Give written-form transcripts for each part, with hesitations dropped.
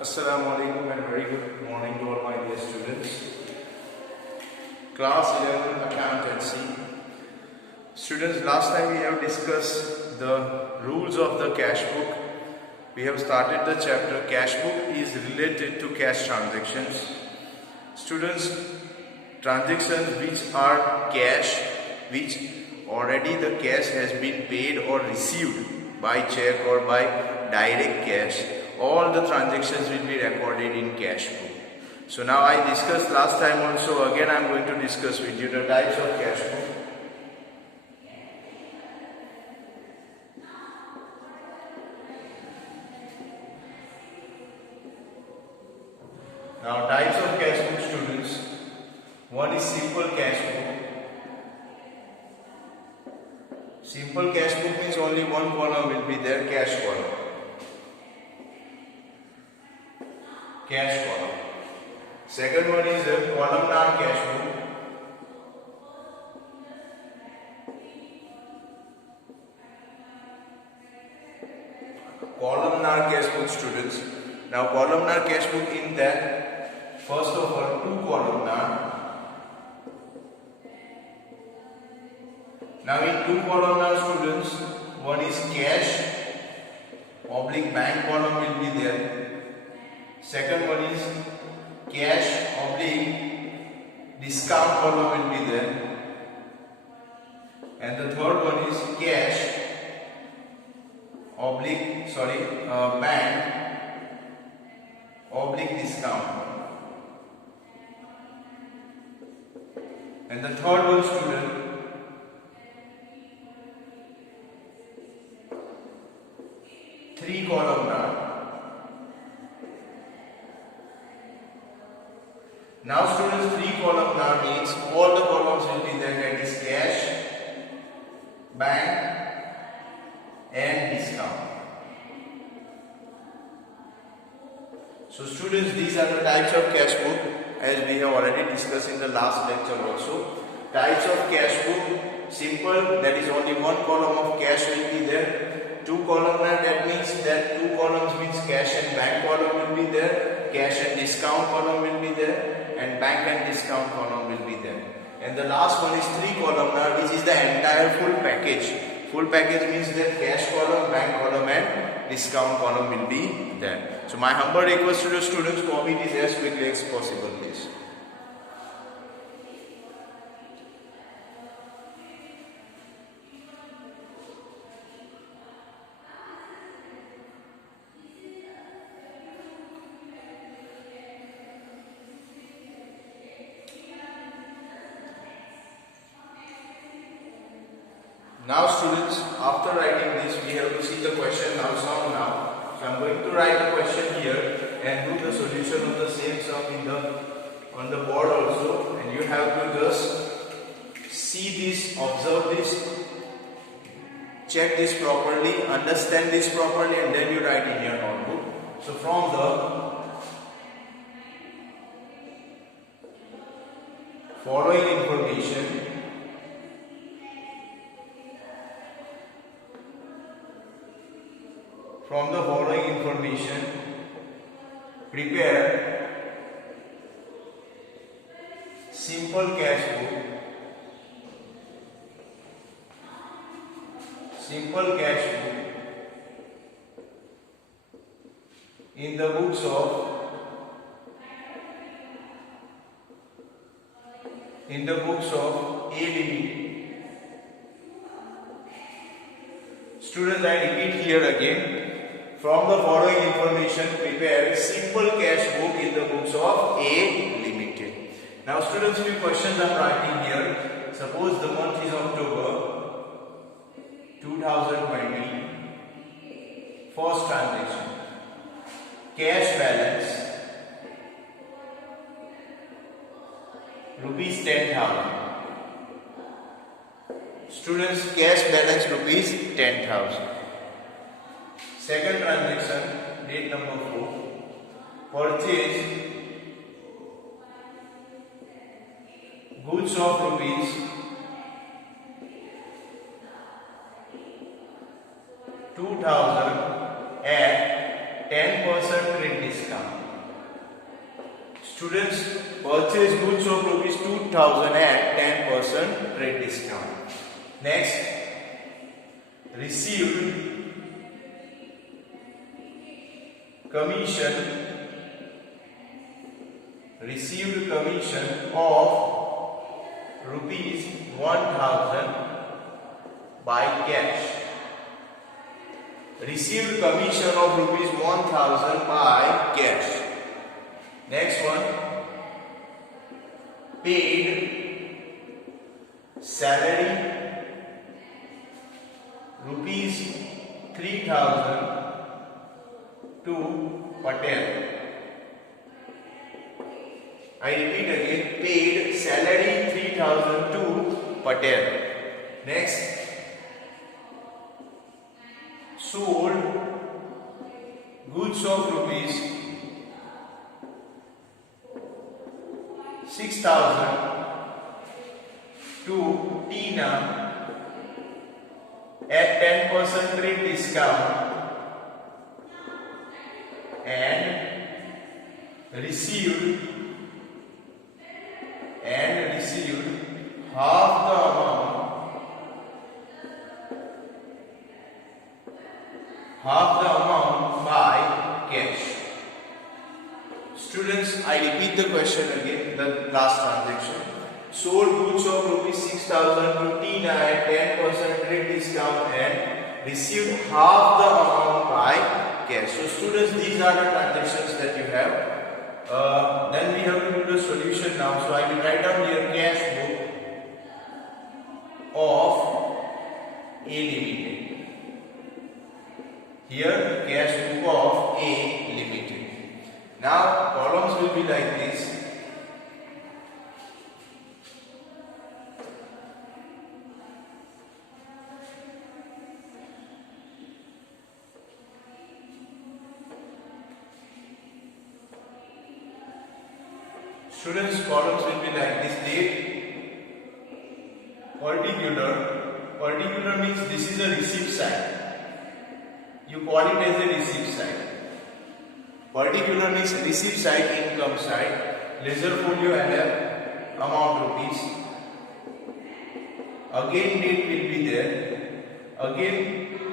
Assalamu alaikum and very good morning to all my dear students. Class 11 Accountancy. Students, last time we have discussed the rules of the cash book. We have started the chapter. Cash book is related to cash transactions. Students, transactions which are cash, which already the cash has been paid or received by check or by direct cash, all the transactions will be recorded in cash book. So now I discussed last time also, again I am going to discuss with you the types of cash book. Now types of cash book, students. One is simple cash book. Simple cash book means only one column will be there, cash column. Cash column. Second one is a columnar cash book. Columnar cash book, students. Now columnar cash book, in that first of all two columnar. Now in two columnar, students, one is cash oblique bank column will be there. Second one is cash oblique discount column will be there. And the third one is cash oblique bank oblique discount. And the third one, student, three columnar. Now students, three columnar means all the columns will be there, that is cash, bank and discount. So students, these are the types of cash book as we have already discussed in the last lecture also. Types of cash book: simple, that is only one column of cash will be there. Two columnar, that means that two columns means cash and bank column will be there. Cash and discount column will be there. And bank and discount column will be there. And the last one is three columnar, which is the entire full package. Full package means that cash column, bank column and discount column will be there. So my humble request to the students, copy this as quickly as possible, please. Now students, after writing this, we have to see the question sum now. So I am going to write the question here and do the solution of the same sum on the board also, and you have to just see this, observe this, check this properly, understand this properly, and then you write in your notebook. So from the following information, prepare simple cash book. Simple cash book in the books of A Limited. Students, I repeat here again. From the following information, prepare simple cash book in the books of A Limited. Now students, few questions I am writing here. Suppose the month is October 2020. First transaction. Cash balance rupees 10,000. Students, cash balance rupees 10,000. Second transaction, date number 4, purchase goods of rupees 2000 at 10% print discount. 2000 at 10% trade discount. Next, received commission of rupees 1000 by cash. Received commission of rupees 1000 by cash. Next one, paid salary rupees 3000 to Patel. I repeat again, paid salary 3000 to Patel. Next, sold goods of rupees 6000 to Tina at 10% trade discount and received half the amount by cash. Students, I repeat the question again, the last transaction. Sold goods of rupees 6000 to Tina at 10% trade discount and received half the amount by cash. So students, these are the transactions that you have. Then we have to do the solution now. So I will write down here cash book of A Limited. Here cash book of A Limited. Now columns will be like this. Students, columns will be like this. Date, particular means this is a receipt side. You call it as a receipt side. Particular means receipt side, income side. Ledger folio LF, amount rupees. Again date will be there. Again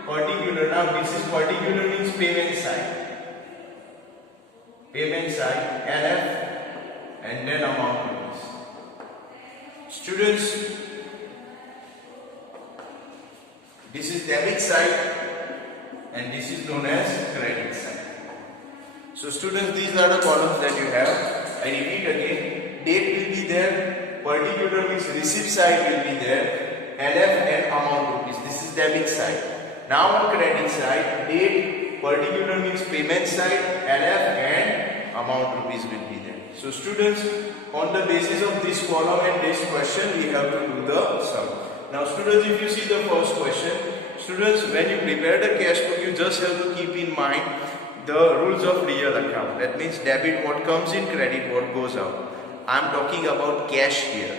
particular. Now this is particular means payment side. LF. And then amount rupees. Students, this is debit side and this is known as credit side. So students, these are the columns that you have. I repeat again, date will be there, particular means receipt side will be there, LF and amount rupees. This is debit side. Now on credit side, date, particular means payment side, LF and amount rupees will be there. So students, on the basis of this column and this question, we have to do the sum. Now students, if you see the first question, students, when you prepare the cash book, you just have to keep in mind the rules of real account. That means debit what comes in, credit what goes out. I am talking about cash here.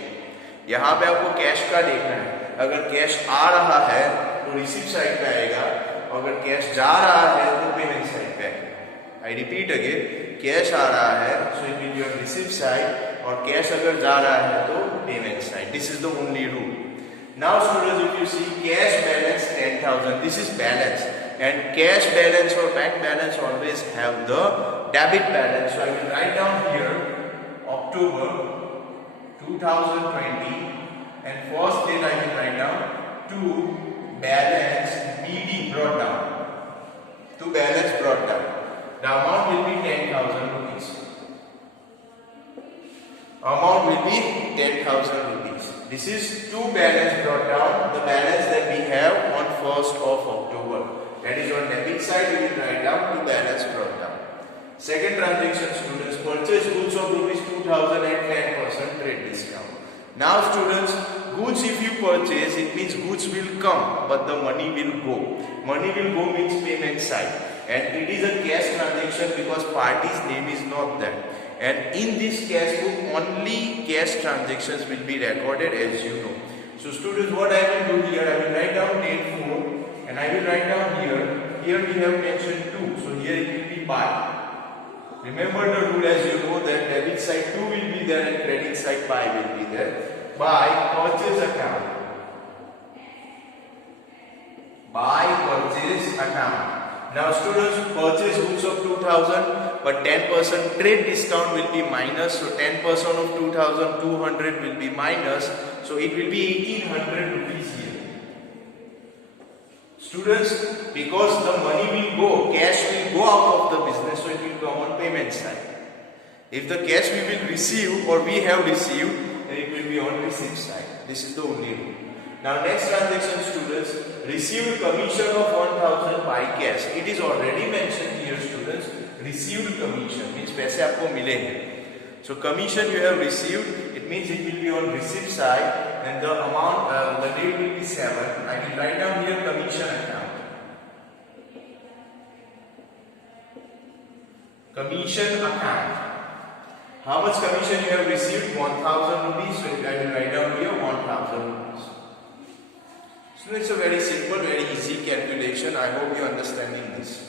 यहाँ पे आपको cash का देखना है. अगर cash आ रहा है तो रिसीप्ट साइड पे आएगा, अगर कैश जा रहा है तो पेमेंट साइड पे आएगा. आई रिपीट अगेन, कैश आ रहा है so it will be on receipt side, और कैश अगर जा रहा है तो payment side. This is the only rule. Now students, if you see cash balance 10,000, this is balance, and cash balance or bank balance always have the debit balance. So I will write down here October 2020, and first date I will write down to balance BD brought down. To balance brought down. The amount will be 10,000 rupees. Amount will be 10,000 rupees. This is to balance brought down, the balance that we have on 1st of October. That is on debit side, we will write down to balance brought down. Second transaction, students, purchase goods of rupees 2,000 at 10% trade discount. Now students, goods if you purchase, it means goods will come, but the money will go. Money will go means payment side. And it is a cash transaction because party's name is not there. And in this cash book, only cash transactions will be recorded, as you know. So students, what I will do here, I will write down date 4 and I will write down here. Here we have mentioned 2, so here it will be by. Remember the rule, as you know, that debit side 2 will be there and credit side by will be there. by purchase account. By purchase account. Now students, purchase goods of 2000, but 10% trade discount will be minus, so 10% of 2200 will be minus, so it will be 1800 rupees here. Students, because the money will go, cash will go out of the business, so it will come on payment side. If the cash we will receive or we have received, then it will be on receipt side. This is the only rule. Now next transaction students, received commission of 1000 by cash. It is already mentioned here students, received commission means पैसे आपको मिले हैं. So commission you have received, it means it will be on receipt side and the amount, the date will be 7. I will write down here commission account. Commission account. How much commission you have received? 1000 rupees. So I will write down here 1000 rupees. So it's a very simple, very easy calculation. I hope you are understanding this.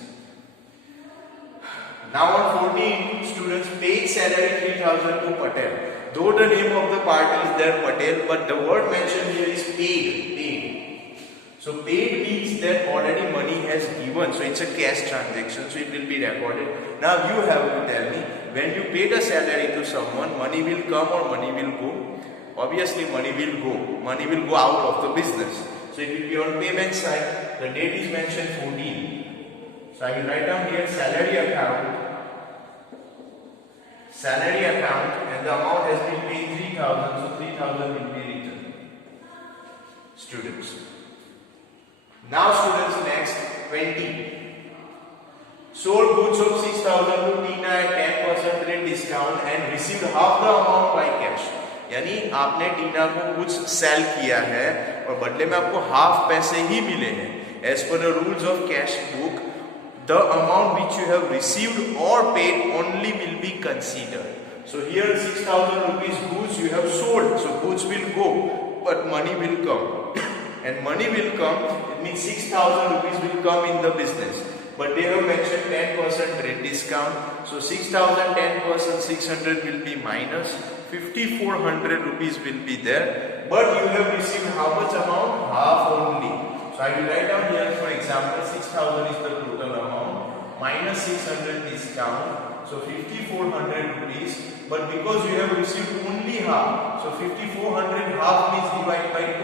Now on 14, students, paid salary 3000 to Patel. Though the name of the party is there Patel, but the word mentioned here is paid. Paid. So paid means that already money has given. So it's a cash transaction. So it will be recorded. Now you have to tell me, when you paid a salary to someone, money will come or money will go? Obviously money will go. Money will go out of the business. So it will be on payment side. The date is mentioned 14. So I will write down here salary account. Salary account, and the amount has been paid 3000. So 3000 will be written. Students. Now students, next 20. Sold goods of 6000 to Tina at 10% rate discount and received half the amount by cash. यानी आपने टीना को कुछ cell किया है और बदले में आपको हाफ पैसे ही मिले हैं. As per the rules of cash book, the amount which you have received or paid only will be considered. So here 6000 rupees goods you have sold, so goods will go, but money will come. And money will come, it means 6000 rupees will come in the business. But they have mentioned 10% rate discount. So 6000, 10%, 600 will be minus. 5400 rupees will be there. But you have received how much amount? Half only. So I will write down here, for example, 6000 is the total amount. Minus 600 discount. So 5400 rupees. But because you have received only half. So 5400 half means divided by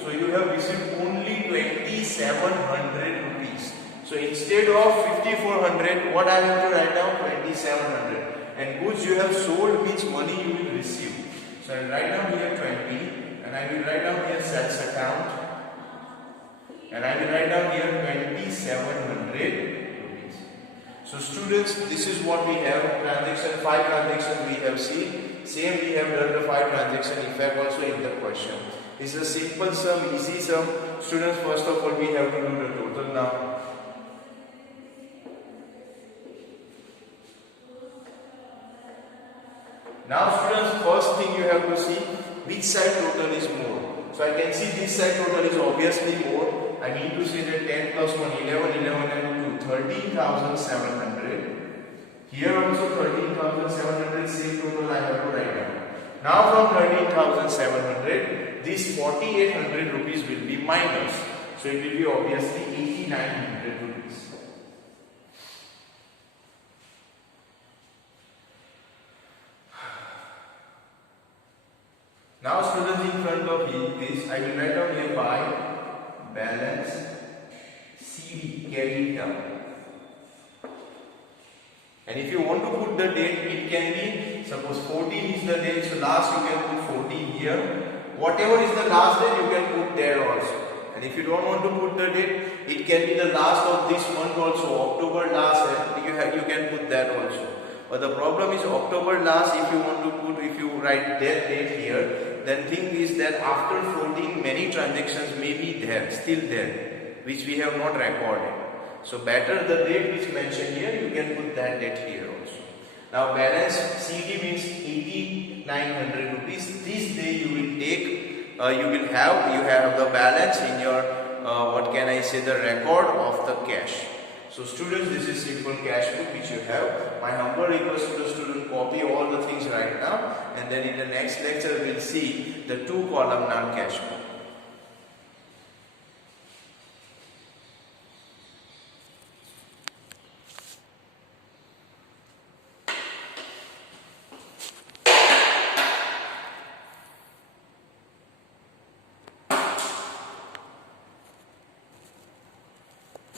2. So you have received only 2700 rupees. So instead of 5400, what I have to write down? 2700. And goods you have sold means money you will receive. So I will write down here 20, and I will write down here sales account, and I will write down here 2700 rupees. So students, this is what we have. Transaction, 5 transactions we have seen. Same we have done the 5 transaction effect also in the question. This is a simple sum, easy sum. Students, first of all we have to do the total now. Now students, first thing you have to see which side total is more. So I can see this side total is obviously more. I need to say that 10 plus 1, 11, 11 and 2, 13,700. Here also 13,700, same total I have to write down. Now from 13,700, this 4,800 rupees will be minus. So it will be obviously 8,900 rupees. Now students, in front of this, I will write down here by balance CD, carry it down. And if you want to put the date, it can be, suppose 14 is the date, so last you can put 14 here. Whatever is the last date, you can put there also. And if you don't want to put the date, it can be the last of this month also, October last, and you can put that also. But the problem is October last, if you want to put, if you write that date here, then thing is that after 14 many transactions may be there, still there, which we have not recorded. So better the date which mentioned here, you can put that date here also. Now balance CD means 8,900 rupees. This day you will take, you have the balance in your, what can I say, the record of the cash. So students, this is simple cash book which you have. My humble request to the student, copy all the things right now, and then in the next lecture we'll see the 2 columnar cash book.